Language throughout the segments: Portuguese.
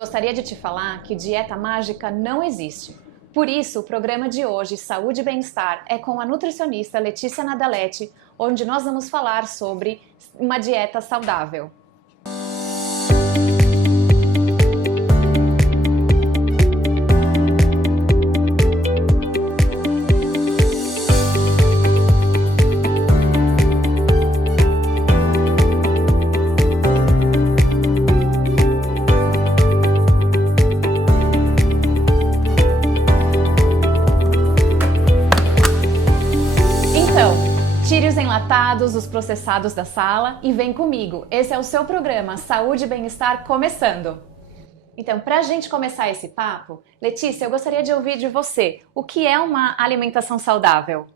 Gostaria de te falar que dieta mágica não existe. Por isso, o programa de hoje, Saúde e Bem-Estar, é com a nutricionista Letícia Nadaletti, onde nós vamos falar sobre uma dieta saudável. Tire os enlatados, os processados da sala e vem comigo. Esse é o seu programa Saúde e Bem-Estar começando. Então, para a gente começar esse papo, Letícia, eu gostaria de ouvir de você. O que é uma alimentação saudável?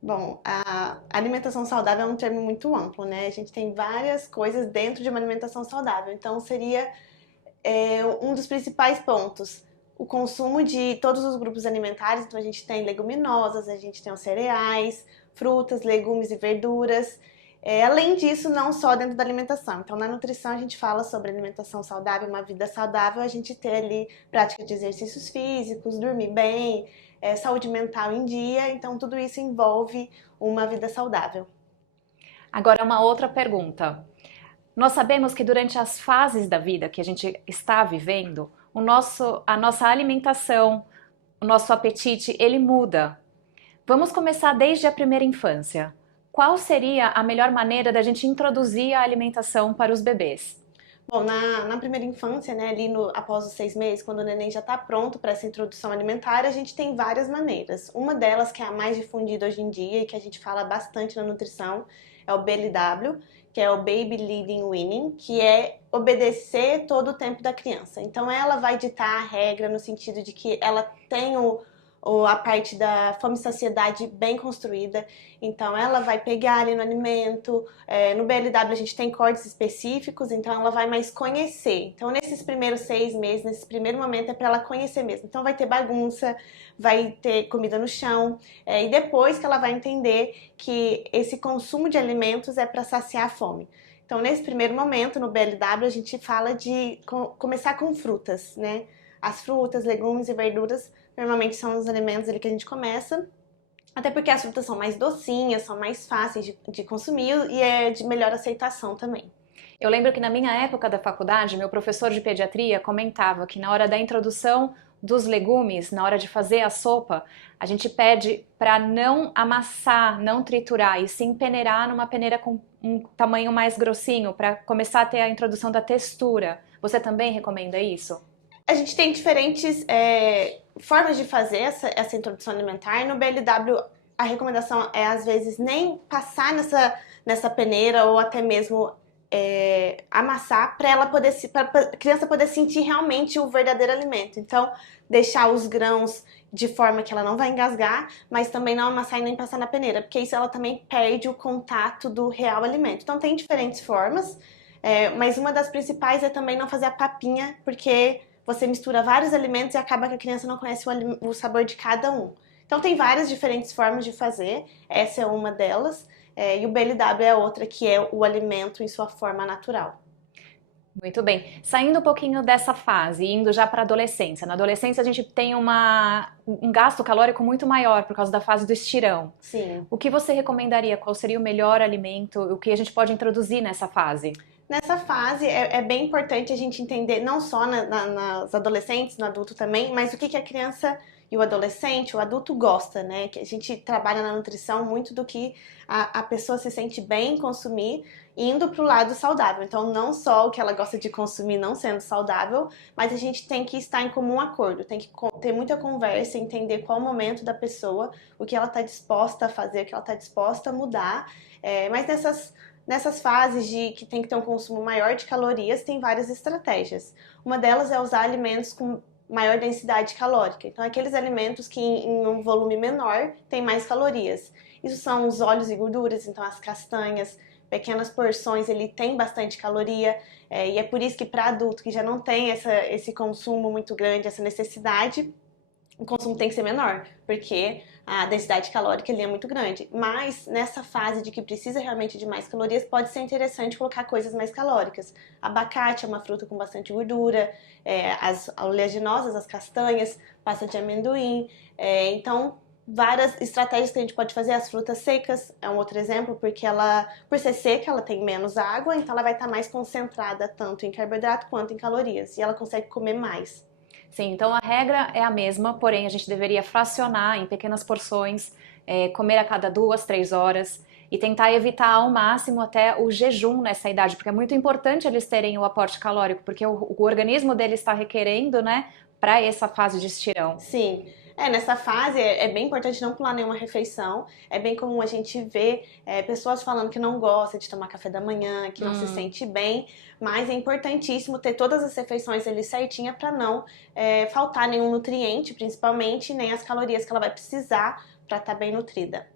Bom, a alimentação saudável é um termo muito amplo, né? A gente tem várias coisas dentro de uma alimentação saudável. Então, seria um dos principais pontos. O consumo de todos os grupos alimentares. Então, a gente tem leguminosas, a gente tem os cereais, frutas, legumes e verduras. Além disso, não só dentro da alimentação. Então, na nutrição, a gente fala sobre alimentação saudável, uma vida saudável, a gente ter ali prática de exercícios físicos, dormir bem, saúde mental em dia. Então, tudo isso envolve uma vida saudável. Agora, uma outra pergunta. Nós sabemos que durante as fases da vida que a gente está vivendo, a nossa alimentação, o nosso apetite, ele muda. Vamos começar desde a primeira infância. Qual seria a melhor maneira da gente introduzir a alimentação para os bebês? Bom, na primeira infância, né, ali após os 6 meses, quando o neném já está pronto para essa introdução alimentar, a gente tem várias maneiras. Uma delas, que é a mais difundida hoje em dia e que a gente fala bastante na nutrição, é o BLW, que é o Baby Leading Weaning, que é obedecer todo o tempo da criança. Então, ela vai ditar a regra no sentido de que ela tem a parte da fome e saciedade bem construída. Então, ela vai pegar ali no alimento. No BLW, a gente tem cortes específicos, então ela vai mais conhecer. Então, nesses primeiros 6 meses, nesse primeiro momento, é para ela conhecer mesmo. Então, vai ter bagunça, vai ter comida no chão, e depois que ela vai entender que esse consumo de alimentos é para saciar a fome. Então, nesse primeiro momento, no BLW, a gente fala de começar com frutas, né? As frutas, legumes e verduras normalmente são os alimentos ali que a gente começa, até porque as frutas são mais docinhas, são mais fáceis de consumir e é de melhor aceitação também. Eu lembro que na minha época da faculdade, meu professor de pediatria comentava que na hora da introdução dos legumes, na hora de fazer a sopa, a gente pede para não amassar, não triturar, e sim peneirar numa peneira com um tamanho mais grossinho, para começar a ter a introdução da textura. Você também recomenda isso? A gente tem diferentes formas de fazer essa introdução alimentar. No BLW, a recomendação é, às vezes, nem passar nessa peneira ou até mesmo amassar para a criança poder sentir realmente o verdadeiro alimento. Então, deixar os grãos de forma que ela não vai engasgar, mas também não amassar e nem passar na peneira, porque isso ela também perde o contato do real alimento. Então, tem diferentes formas, mas uma das principais é também não fazer a papinha, porque você mistura vários alimentos e acaba que a criança não conhece o sabor de cada um. Então tem várias diferentes formas de fazer, essa é uma delas, e o BLW é outra, que é o alimento em sua forma natural. Muito bem. Saindo um pouquinho dessa fase, indo já para a adolescência. Na adolescência a gente tem um gasto calórico muito maior por causa da fase do estirão. Sim. O que você recomendaria? Qual seria o melhor alimento? O que a gente pode introduzir nessa fase? Nessa fase é bem importante a gente entender, não só nas adolescentes, no adulto também, mas o que a criança e o adolescente, o adulto gosta, né? Que a gente trabalha na nutrição muito do que a pessoa se sente bem em consumir, indo para o lado saudável. Então, não só o que ela gosta de consumir não sendo saudável, mas a gente tem que estar em comum acordo, tem que ter muita conversa, entender qual o momento da pessoa, o que ela está disposta a fazer, o que ela está disposta a mudar, mas nessas fases de que tem que ter um consumo maior de calorias, tem várias estratégias. Uma delas é usar alimentos com maior densidade calórica. Então, aqueles alimentos que em um volume menor têm mais calorias. Isso são os óleos e gorduras, então as castanhas, pequenas porções, ele tem bastante caloria, e é por isso que para adulto que já não tem esse consumo muito grande, essa necessidade, o consumo tem que ser menor, porque a densidade calórica ali é muito grande. Mas nessa fase de que precisa realmente de mais calorias, pode ser interessante colocar coisas mais calóricas. Abacate é uma fruta com bastante gordura, as oleaginosas, as castanhas, pasta de amendoim. Então, várias estratégias que a gente pode fazer. As frutas secas é um outro exemplo, porque ela, por ser seca, ela tem menos água, então ela vai estar mais concentrada tanto em carboidrato quanto em calorias. E ela consegue comer mais. Sim, então a regra é a mesma, porém a gente deveria fracionar em pequenas porções, comer a cada 2, 3 horas e tentar evitar ao máximo até o jejum nessa idade, porque é muito importante eles terem o aporte calórico, porque o organismo deles está requerendo, né, para essa fase de estirão. Sim. Nessa fase é bem importante não pular nenhuma refeição. É bem comum a gente ver pessoas falando que não gosta de tomar café da manhã, que não se sente bem, mas é importantíssimo ter todas as refeições ali certinha para não faltar nenhum nutriente, principalmente, nem as calorias que ela vai precisar para estar bem nutrida.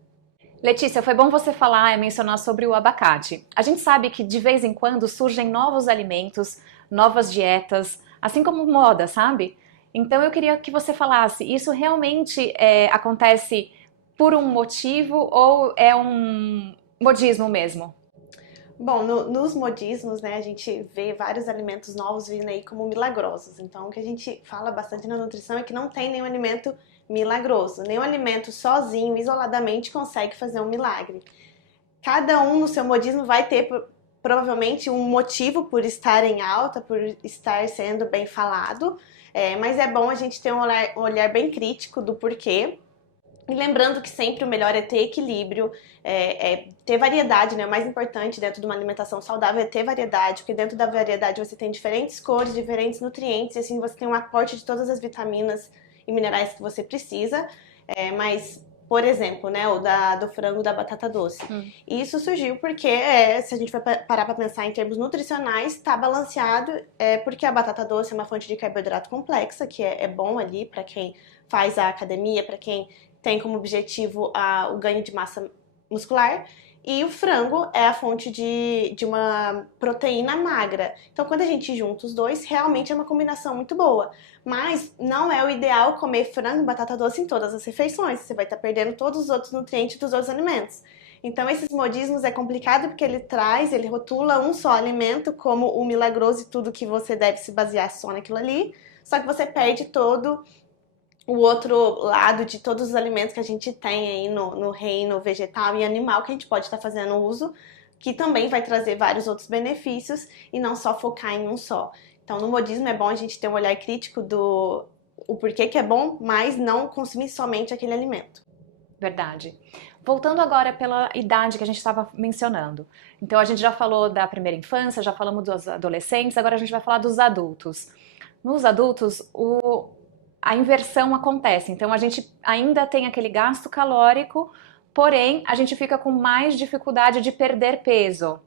Letícia, foi bom você falar e mencionar sobre o abacate. A gente sabe que de vez em quando surgem novos alimentos, novas dietas, assim como moda, sabe? Então eu queria que você falasse, isso realmente acontece por um motivo ou é um modismo mesmo? Bom, nos modismos, né, a gente vê vários alimentos novos vindo aí como milagrosos. Então, o que a gente fala bastante na nutrição é que não tem nenhum alimento milagroso. Nenhum alimento sozinho, isoladamente, consegue fazer um milagre. Cada um no seu modismo vai ter provavelmente um motivo por estar em alta, por estar sendo bem falado, mas é bom a gente ter um olhar bem crítico do porquê. E lembrando que sempre o melhor é ter equilíbrio, ter variedade, né? O mais importante dentro de uma alimentação saudável é ter variedade, porque dentro da variedade você tem diferentes cores, diferentes nutrientes, e assim você tem um aporte de todas as vitaminas e minerais que você precisa. Mas, por exemplo, né, do frango da batata doce. E isso surgiu porque, se a gente for parar para pensar em termos nutricionais, está balanceado, porque a batata doce é uma fonte de carboidrato complexa, que é bom ali para quem faz a academia, para quem tem como objetivo o ganho de massa muscular. E o frango é a fonte de uma proteína magra. Então, quando a gente junta os dois, realmente é uma combinação muito boa. Mas não é o ideal comer frango e batata doce em todas as refeições. Você vai estar perdendo todos os outros nutrientes dos outros alimentos. Então, esses modismos é complicado porque ele rotula um só alimento como o milagroso e tudo que você deve se basear só naquilo ali. Só que você perde todo o outro lado de todos os alimentos que a gente tem aí no reino vegetal e animal que a gente pode estar fazendo uso, que também vai trazer vários outros benefícios e não só focar em um só. Então, no modismo é bom a gente ter um olhar crítico do o porquê que é bom, mas não consumir somente aquele alimento. Verdade. Voltando agora pela idade que a gente estava mencionando. Então a gente já falou da primeira infância, já falamos dos adolescentes, agora a gente vai falar dos adultos. Nos adultos, a inversão acontece. Então a gente ainda tem aquele gasto calórico, porém a gente fica com mais dificuldade de perder peso.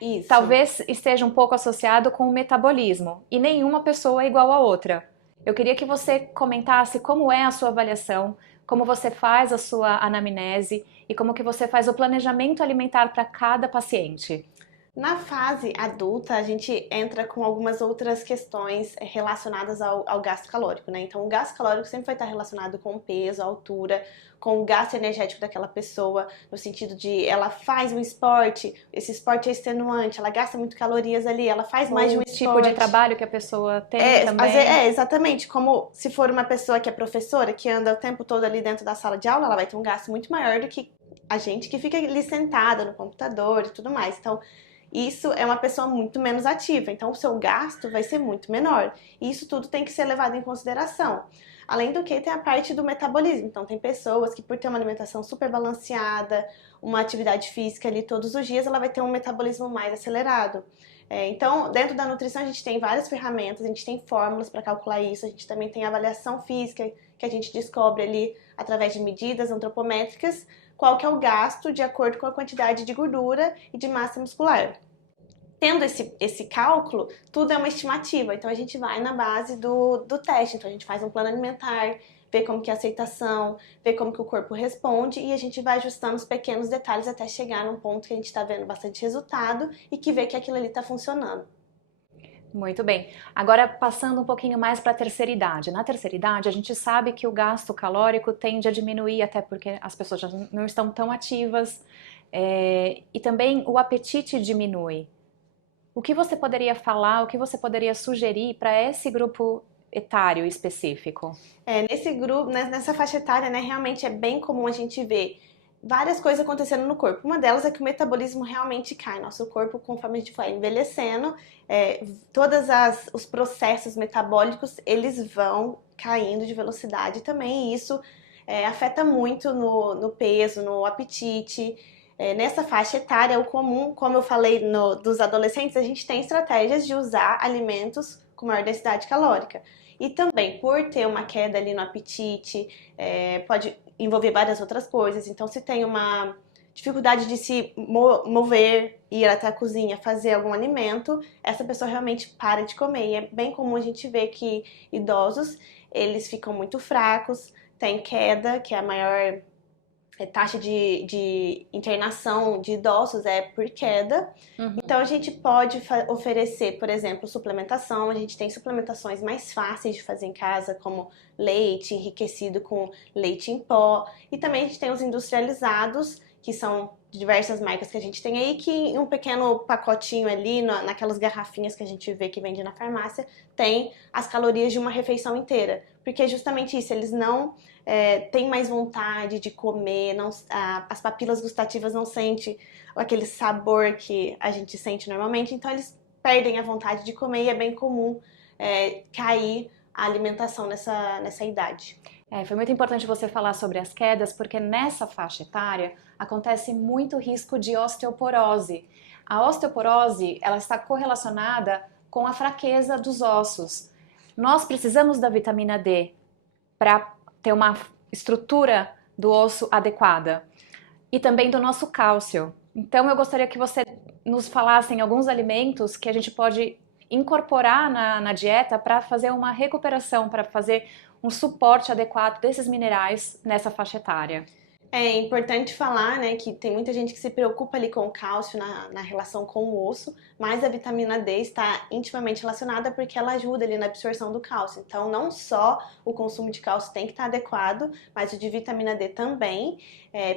Isso. Talvez esteja um pouco associado com o metabolismo, e nenhuma pessoa é igual à outra. Eu queria que você comentasse como é a sua avaliação, como você faz a sua anamnese e como que você faz o planejamento alimentar para cada paciente. Na fase adulta, a gente entra com algumas outras questões relacionadas ao gasto calórico, né? Então, o gasto calórico sempre vai estar relacionado com o peso, a altura, com o gasto energético daquela pessoa, no sentido de ela faz um esporte, esse esporte é extenuante, ela gasta muito calorias ali, ela faz mais de um esporte. Tipo de trabalho que a pessoa tem também. Exatamente. Como se for uma pessoa que é professora, que anda o tempo todo ali dentro da sala de aula, ela vai ter um gasto muito maior do que a gente que fica ali sentada no computador e tudo mais. Então, isso é uma pessoa muito menos ativa, então o seu gasto vai ser muito menor. E isso tudo tem que ser levado em consideração. Além do que, tem a parte do metabolismo. Então, tem pessoas que, por ter uma alimentação super balanceada, uma atividade física ali todos os dias, ela vai ter um metabolismo mais acelerado. Então, dentro da nutrição, a gente tem várias ferramentas, a gente tem fórmulas para calcular isso, a gente também tem avaliação física, que a gente descobre ali através de medidas antropométricas, qual que é o gasto de acordo com a quantidade de gordura e de massa muscular. Tendo esse cálculo, tudo é uma estimativa, então a gente vai na base do teste, então a gente faz um plano alimentar, vê como que é a aceitação, vê como que o corpo responde e a gente vai ajustando os pequenos detalhes até chegar num ponto que a gente está vendo bastante resultado e que vê que aquilo ali está funcionando. Muito bem. Agora, passando um pouquinho mais para a terceira idade. Na terceira idade, a gente sabe que o gasto calórico tende a diminuir, até porque as pessoas já não estão tão ativas, e também o apetite diminui. O que você poderia falar, o que você poderia sugerir para esse grupo etário específico? Nesse grupo, nessa faixa etária, né, realmente é bem comum a gente ver várias coisas acontecendo no corpo. Uma delas é que o metabolismo realmente cai. Nosso corpo, conforme a gente vai envelhecendo, todos os processos metabólicos, eles vão caindo de velocidade também. E isso afeta muito no peso, no apetite. Nessa faixa etária, o comum, como eu falei dos adolescentes, a gente tem estratégias de usar alimentos com maior densidade calórica. E também, por ter uma queda ali no apetite, pode envolver várias outras coisas. Então, se tem uma dificuldade de se mover, ir até a cozinha, fazer algum alimento, essa pessoa realmente para de comer. E é bem comum a gente ver que idosos, eles ficam muito fracos, tem queda, que é a maior taxa de internação de idosos é por queda. Então a gente pode oferecer, por exemplo, suplementação. A gente tem suplementações mais fáceis de fazer em casa, como leite enriquecido com leite em pó. E também a gente tem os industrializados, que são diversas marcas que a gente tem aí, que em um pequeno pacotinho ali, naquelas garrafinhas que a gente vê que vende na farmácia, tem as calorias de uma refeição inteira. Porque é justamente isso, eles não têm mais vontade de comer, as papilas gustativas não sentem aquele sabor que a gente sente normalmente, então eles perdem a vontade de comer e é bem comum cair a alimentação nessa idade. Foi muito importante você falar sobre as quedas, porque nessa faixa etária acontece muito risco de osteoporose. A osteoporose, ela está correlacionada com a fraqueza dos ossos. Nós precisamos da vitamina D para ter uma estrutura do osso adequada e também do nosso cálcio. Então eu gostaria que você nos falasse em alguns alimentos que a gente pode incorporar na dieta para fazer uma recuperação, para fazer um suporte adequado desses minerais nessa faixa etária. É importante falar, né, que tem muita gente que se preocupa ali com o cálcio na relação com o osso, mas a vitamina D está intimamente relacionada porque ela ajuda ali na absorção do cálcio. Então, não só o consumo de cálcio tem que estar adequado, mas o de vitamina D também.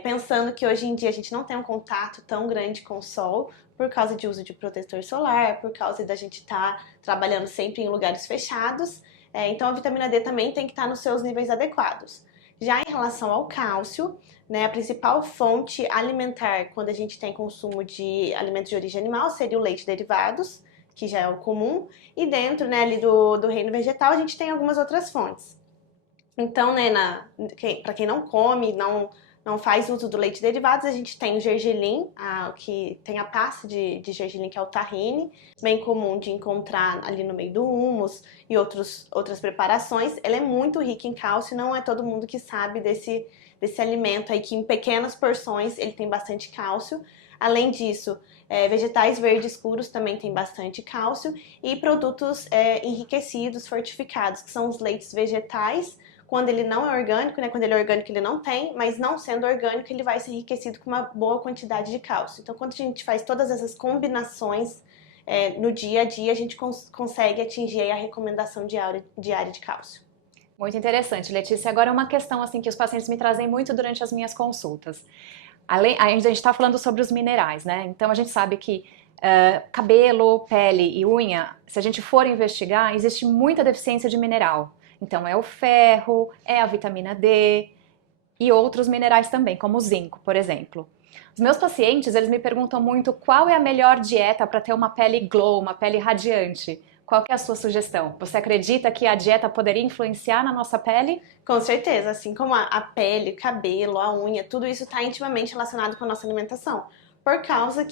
Pensando que hoje em dia a gente não tem um contato tão grande com o sol, por causa de uso de protetor solar, por causa da gente estar trabalhando sempre em lugares fechados. Então, a vitamina D também tem que estar nos seus níveis adequados. Já em relação ao cálcio, né, a principal fonte alimentar quando a gente tem consumo de alimentos de origem animal seria o leite e derivados, que já é o comum, e dentro, né, ali do reino vegetal a gente tem algumas outras fontes. Então, né, para quem não come, não faz uso do leite e derivados, a gente tem o gergelim, que tem a pasta de gergelim, que é o tahine, bem comum de encontrar ali no meio do hummus e outras preparações. Ela é muito rica em cálcio, não é todo mundo que sabe desse alimento aí, que em pequenas porções ele tem bastante cálcio. Além disso, vegetais verdes escuros também tem bastante cálcio e produtos enriquecidos, fortificados, que são os leites vegetais. Quando ele não é orgânico, né? Quando ele é orgânico ele não tem, mas não sendo orgânico ele vai ser enriquecido com uma boa quantidade de cálcio. Então quando a gente faz todas essas combinações no dia a dia, a gente consegue atingir aí a recomendação diária de cálcio. Muito interessante, Letícia. Agora uma questão assim que os pacientes me trazem muito durante as minhas consultas. A gente está falando sobre os minerais, né? Então a gente sabe que cabelo, pele e unha, se a gente for investigar, existe muita deficiência de mineral. Então é o ferro, é a vitamina D e outros minerais também, como o zinco, por exemplo. Os meus pacientes, eles me perguntam muito qual é a melhor dieta para ter uma pele glow, uma pele radiante. Qual que é a sua sugestão? Você acredita que a dieta poderia influenciar na nossa pele? Com certeza, assim como a pele, o cabelo, a unha, tudo isso está intimamente relacionado com a nossa alimentação. Por causa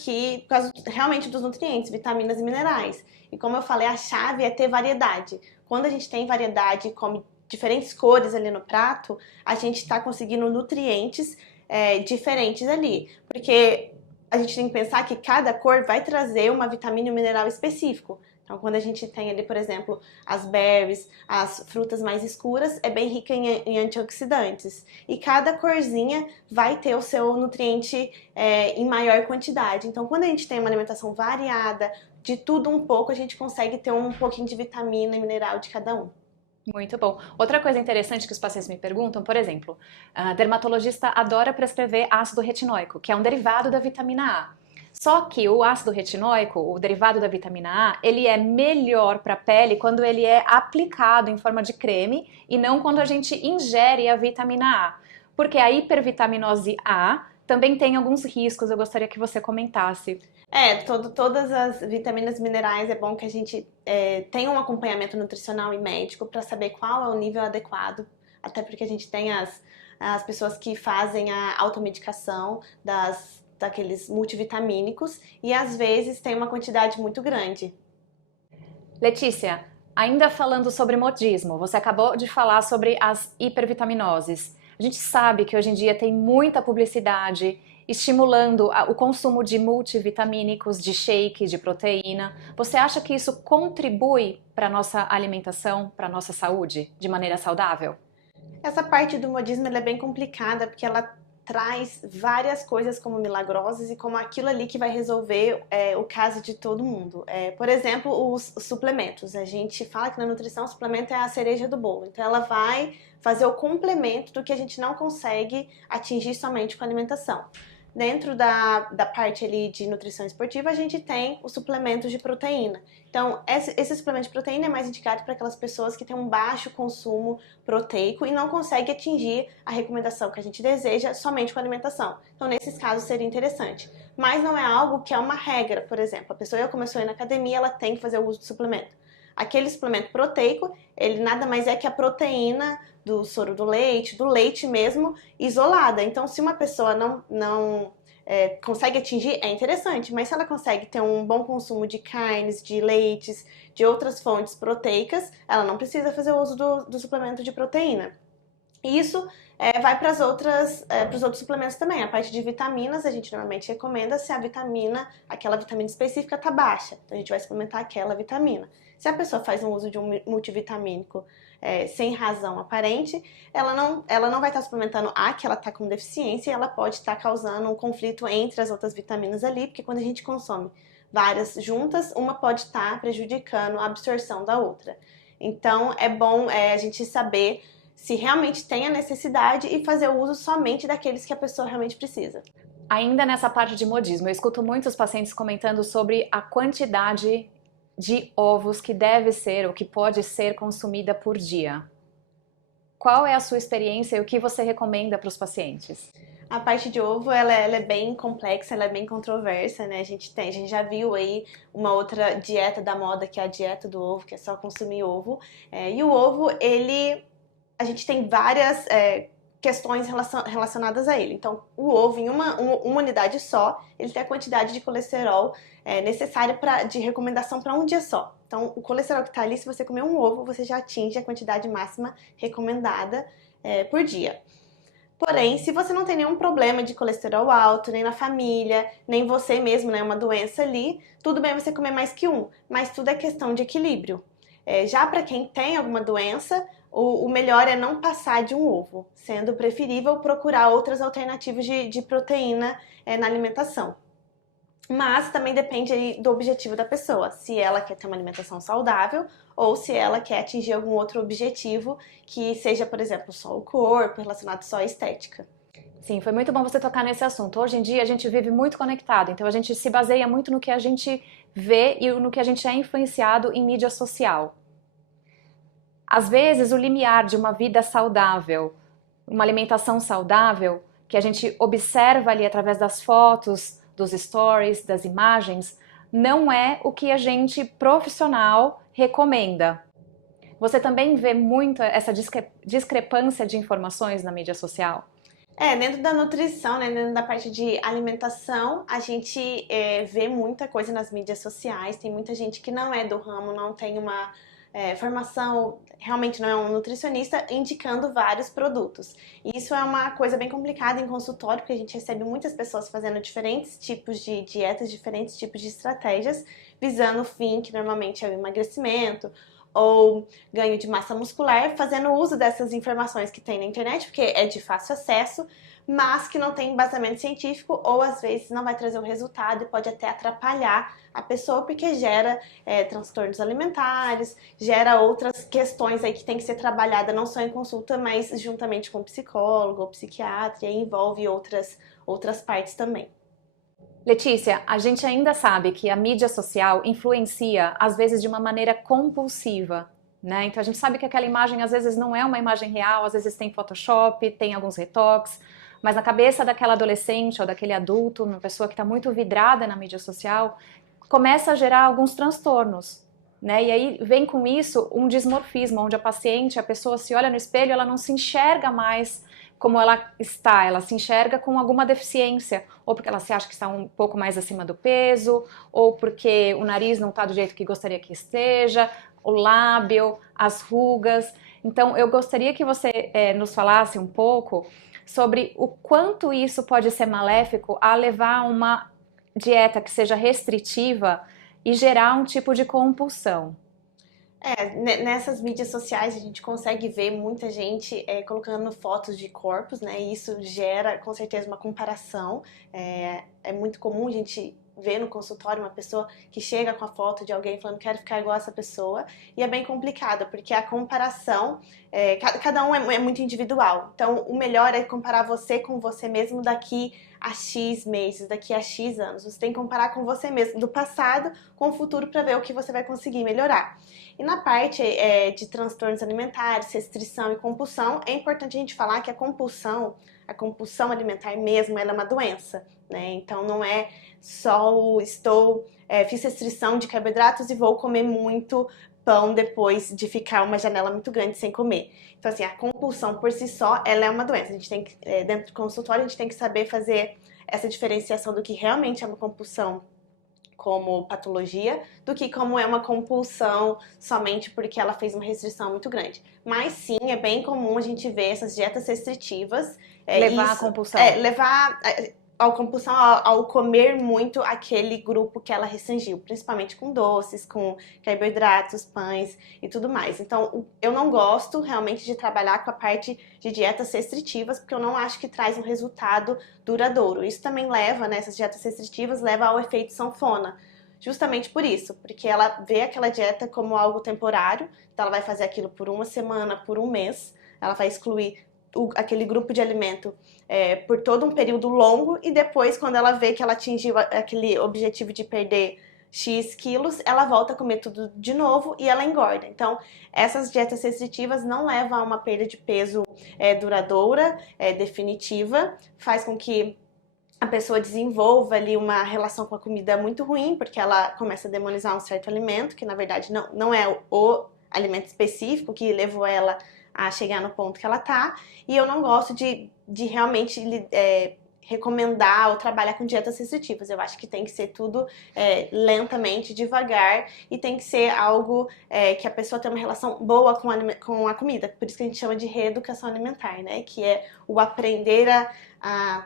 realmente dos nutrientes, vitaminas e minerais. E como eu falei, a chave é ter variedade. Quando a gente tem variedade e come diferentes cores ali no prato, a gente está conseguindo nutrientes diferentes ali. Porque a gente tem que pensar que cada cor vai trazer uma vitamina e um mineral específico. Então, quando a gente tem ali, por exemplo, as berries, as frutas mais escuras, é bem rica em antioxidantes. E cada corzinha vai ter o seu nutriente em maior quantidade. Então, quando a gente tem uma alimentação variada, de tudo um pouco a gente consegue ter um pouquinho de vitamina e mineral de cada um. Muito bom. Outra coisa interessante que os pacientes me perguntam, por exemplo, a dermatologista adora prescrever ácido retinóico, que é um derivado da vitamina A. Só que o ácido retinóico, o derivado da vitamina A, ele é melhor para a pele quando ele é aplicado em forma de creme e não quando a gente ingere a vitamina A. Porque a hipervitaminose A também tem alguns riscos, eu gostaria que você comentasse. Todas as vitaminas minerais é bom que a gente tenha um acompanhamento nutricional e médico para saber qual é o nível adequado, até porque a gente tem as pessoas que fazem a automedicação daqueles multivitamínicos e às vezes tem uma quantidade muito grande. Letícia, ainda falando sobre modismo, você acabou de falar sobre as hipervitaminoses. A gente sabe que hoje em dia tem muita publicidade estimulando o consumo de multivitamínicos, de shake, de proteína. Você acha que isso contribui para a nossa alimentação, para a nossa saúde, de maneira saudável? Essa parte do modismo ela é bem complicada porque ela traz várias coisas como milagrosas e como aquilo ali que vai resolver o caso de todo mundo. Por exemplo, os suplementos. A gente fala que na nutrição o suplemento é a cereja do bolo. Então ela vai fazer o complemento do que a gente não consegue atingir somente com a alimentação. Dentro da parte ali de nutrição esportiva, a gente tem os suplementos de proteína. Então, esse suplemento de proteína é mais indicado para aquelas pessoas que têm um baixo consumo proteico e não conseguem atingir a recomendação que a gente deseja somente com a alimentação. Então, nesses casos, seria interessante. Mas não é algo que é uma regra, por exemplo. A pessoa começou a ir na academia, ela tem que fazer o uso de suplemento. Aquele suplemento proteico, ele nada mais é que a proteína do soro do leite mesmo, isolada. Então, se uma pessoa não consegue atingir, é interessante, mas se ela consegue ter um bom consumo de carnes, de leites, de outras fontes proteicas, ela não precisa fazer o uso do suplemento de proteína. Isso vai para os outros suplementos também. A parte de vitaminas, a gente normalmente recomenda se aquela vitamina específica está baixa. Então, a gente vai suplementar aquela vitamina. Se a pessoa faz um uso de um multivitamínico sem razão aparente, ela não vai estar suplementando a que ela está com deficiência e ela pode estar causando um conflito entre as outras vitaminas ali, porque quando a gente consome várias juntas, uma pode estar prejudicando a absorção da outra. Então, é bom a gente saber se realmente tem a necessidade e fazer o uso somente daqueles que a pessoa realmente precisa. Ainda nessa parte de modismo, eu escuto muitos pacientes comentando sobre a quantidade de ovos que deve ser ou que pode ser consumida por dia. Qual é a sua experiência e o que você recomenda para os pacientes? A parte de ovo, ela é bem complexa, ela é bem controversa, né? A gente já viu aí uma outra dieta da moda, que é a dieta do ovo, que é só consumir ovo. E o ovo, a gente tem várias questões relacionadas a ele. Então, o ovo, em uma unidade só, ele tem a quantidade de colesterol necessária de recomendação para um dia só. Então, o colesterol que está ali, se você comer um ovo, você já atinge a quantidade máxima recomendada por dia. Porém, se você não tem nenhum problema de colesterol alto, nem na família, nem você mesmo, né, uma doença ali, tudo bem você comer mais que um, mas tudo é questão de equilíbrio. Já para quem tem alguma doença, o melhor é não passar de um ovo, sendo preferível procurar outras alternativas de proteína na alimentação. Mas também depende aí do objetivo da pessoa, se ela quer ter uma alimentação saudável ou se ela quer atingir algum outro objetivo que seja, por exemplo, só o corpo, relacionado só à estética. Sim, foi muito bom você tocar nesse assunto. Hoje em dia a gente vive muito conectado, então a gente se baseia muito no que a gente vê e no que a gente é influenciado em mídia social. Às vezes o limiar de uma vida saudável, uma alimentação saudável, que a gente observa ali através das fotos, dos stories, das imagens, não é o que a gente profissional recomenda. Você também vê muito essa discrepância de informações na mídia social? Dentro da nutrição, né, dentro da parte de alimentação, a gente vê muita coisa nas mídias sociais, tem muita gente que não é do ramo, não tem uma formação, realmente não é um nutricionista, indicando vários produtos. E isso é uma coisa bem complicada em consultório, porque a gente recebe muitas pessoas fazendo diferentes tipos de dietas, diferentes tipos de estratégias, visando o fim, que normalmente é o emagrecimento, ou ganho de massa muscular, fazendo uso dessas informações que tem na internet, porque é de fácil acesso, mas que não tem embasamento científico ou às vezes não vai trazer o resultado e pode até atrapalhar a pessoa porque gera transtornos alimentares, gera outras questões aí que tem que ser trabalhada não só em consulta, mas juntamente com o psicólogo ou psiquiatra, e aí envolve outras partes também. Letícia, a gente ainda sabe que a mídia social influencia, às vezes, de uma maneira compulsiva, né? Então a gente sabe que aquela imagem às vezes não é uma imagem real, às vezes tem Photoshop, tem alguns retoques, mas na cabeça daquela adolescente ou daquele adulto, uma pessoa que está muito vidrada na mídia social, começa a gerar alguns transtornos, né? E aí vem com isso um dismorfismo, onde a paciente, a pessoa se olha no espelho, ela não se enxerga mais como ela está, ela se enxerga com alguma deficiência, ou porque ela se acha que está um pouco mais acima do peso, ou porque o nariz não está do jeito que gostaria que esteja, o lábio, as rugas. Então eu gostaria que você nos falasse um pouco sobre o quanto isso pode ser maléfico a levar a uma dieta que seja restritiva e gerar um tipo de compulsão. Nessas mídias sociais a gente consegue ver muita gente colocando fotos de corpos, né? E isso gera com certeza uma comparação. É muito comum a gente ver no consultório uma pessoa que chega com a foto de alguém falando quero ficar igual a essa pessoa. E é bem complicado, porque a comparação, cada um é muito individual. Então o melhor é comparar você com você mesmo daqui a X meses, daqui a X anos. Você tem que comparar com você mesmo, do passado com o futuro, para ver o que você vai conseguir melhorar. E na parte de transtornos alimentares, restrição e compulsão, é importante a gente falar que a compulsão alimentar mesmo, ela é uma doença, né? Então não é só fiz restrição de carboidratos e vou comer muito pão depois de ficar uma janela muito grande sem comer. Então assim, a compulsão por si só, ela é uma doença. A gente tem que, dentro do consultório, a gente tem que saber fazer essa diferenciação do que realmente é uma compulsão como patologia, do que como é uma compulsão somente porque ela fez uma restrição muito grande. Mas sim, é bem comum a gente ver essas dietas restritivas. Levar à compulsão. Levar ao compulsão ao comer muito aquele grupo que ela restringiu, principalmente com doces, com carboidratos, pães e tudo mais. Então, eu não gosto realmente de trabalhar com a parte de dietas restritivas, porque eu não acho que traz um resultado duradouro. Isso também leva, né, essas dietas restritivas leva ao efeito sanfona. Justamente por isso, porque ela vê aquela dieta como algo temporário, então ela vai fazer aquilo por uma semana, por um mês, ela vai excluir aquele grupo de alimento por todo um período longo, e depois, quando ela vê que ela atingiu aquele objetivo de perder X quilos, ela volta a comer tudo de novo e ela engorda. Então, essas dietas restritivas não levam a uma perda de peso duradoura, definitiva, faz com que a pessoa desenvolva ali uma relação com a comida muito ruim, porque ela começa a demonizar um certo alimento, que na verdade não é o alimento específico que levou ela a chegar no ponto que ela tá. E eu não gosto de realmente recomendar ou trabalhar com dietas restritivas. Eu acho que tem que ser tudo lentamente, devagar, e tem que ser algo que a pessoa tenha uma relação boa com a comida. Por isso que a gente chama de reeducação alimentar, né? Que é o aprender a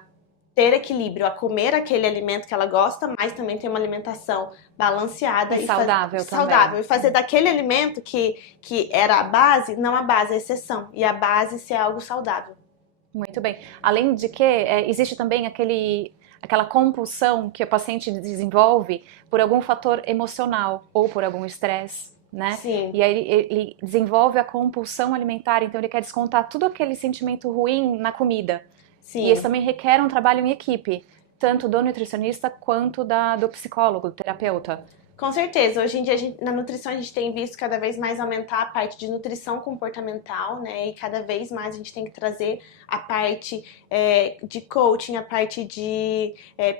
ter equilíbrio, a comer aquele alimento que ela gosta, mas também ter uma alimentação balanceada e saudável também. Saudável. E fazer daquele alimento que era a base, não a base, a exceção. E a base ser algo saudável. Muito bem. Além de que, existe também aquela compulsão que o paciente desenvolve por algum fator emocional ou por algum estresse, né? Sim. E aí ele desenvolve a compulsão alimentar, então ele quer descontar tudo aquele sentimento ruim na comida. Sim. E isso também requer um trabalho em equipe, tanto do nutricionista quanto do psicólogo, do terapeuta. Com certeza. Hoje em dia, na nutrição, a gente tem visto cada vez mais aumentar a parte de nutrição comportamental, né? E cada vez mais a gente tem que trazer a parte de coaching, a parte de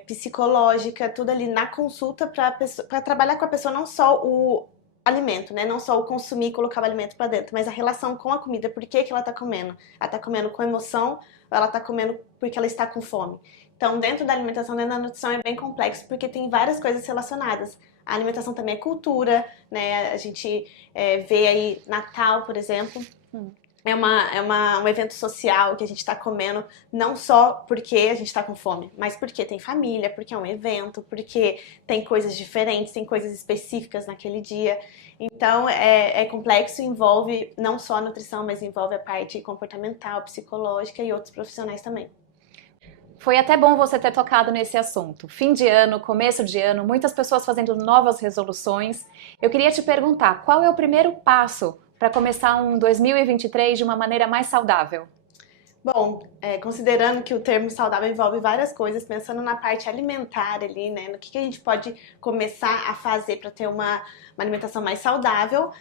psicológica, tudo ali na consulta para trabalhar com a pessoa, não só o alimento, né? Não só o consumir e colocar o alimento para dentro, mas a relação com a comida. Por que ela tá comendo? Ela tá comendo com emoção ou ela tá comendo porque ela está com fome? Então, dentro da alimentação, dentro da nutrição é bem complexo, porque tem várias coisas relacionadas. A alimentação também é cultura, né? A gente vê aí Natal, por exemplo. É um evento social que a gente está comendo não só porque a gente está com fome, mas porque tem família, porque é um evento, porque tem coisas diferentes, tem coisas específicas naquele dia. Então, é complexo, envolve não só a nutrição, mas envolve a parte comportamental, psicológica e outros profissionais também. Foi até bom você ter tocado nesse assunto. Fim de ano, começo de ano, muitas pessoas fazendo novas resoluções. Eu queria te perguntar, qual é o primeiro passo para começar um 2023 de uma maneira mais saudável? Bom, considerando que o termo saudável envolve várias coisas, pensando na parte alimentar ali, né, no que a gente pode começar a fazer para ter uma alimentação mais saudável,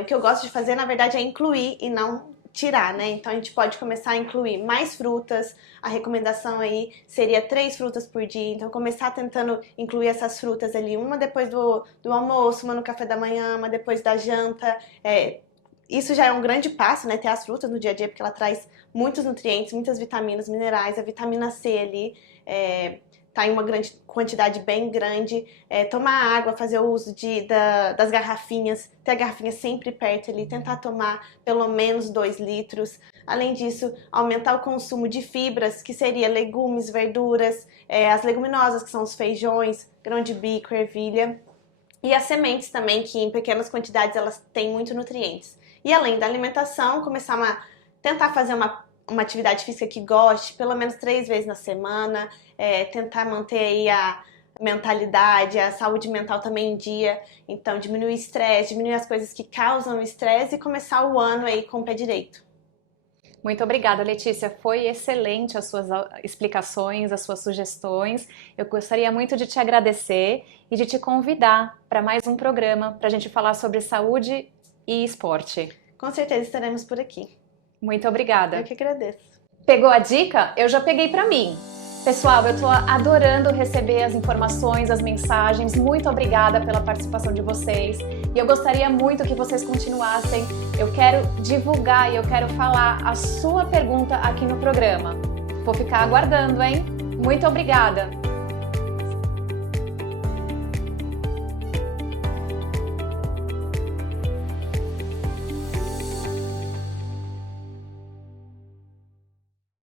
o que eu gosto de fazer, na verdade, é incluir e não tirar, né? Então a gente pode começar a incluir mais frutas, a recomendação aí seria 3 frutas por dia, então começar tentando incluir essas frutas ali, uma depois do almoço, uma no café da manhã, uma depois da janta, isso já é um grande passo, né, ter as frutas no dia a dia, porque ela traz muitos nutrientes, muitas vitaminas, minerais, a vitamina C ali tá em uma grande quantidade bem grande, tomar água, fazer o uso das garrafinhas, ter a garrafinha sempre perto ali, tentar tomar pelo menos 2 litros. Além disso, aumentar o consumo de fibras, que seria legumes, verduras, as leguminosas, que são os feijões, grão de bico, ervilha. E as sementes também, que em pequenas quantidades elas têm muito nutrientes. E além da alimentação, começar a tentar fazer uma atividade física que goste, pelo menos 3 vezes na semana, tentar manter aí a mentalidade, a saúde mental também em dia. Então, diminuir o estresse, diminuir as coisas que causam o estresse e começar o ano aí com o pé direito. Muito obrigada, Letícia. Foi excelente as suas explicações, as suas sugestões. Eu gostaria muito de te agradecer e de te convidar para mais um programa para a gente falar sobre saúde e esporte. Com certeza estaremos por aqui. Muito obrigada. Eu que agradeço. Pegou a dica? Eu já peguei para mim. Pessoal, eu estou adorando receber as informações, as mensagens. Muito obrigada pela participação de vocês. E eu gostaria muito que vocês continuassem. Eu quero divulgar e eu quero falar a sua pergunta aqui no programa. Vou ficar aguardando, hein? Muito obrigada!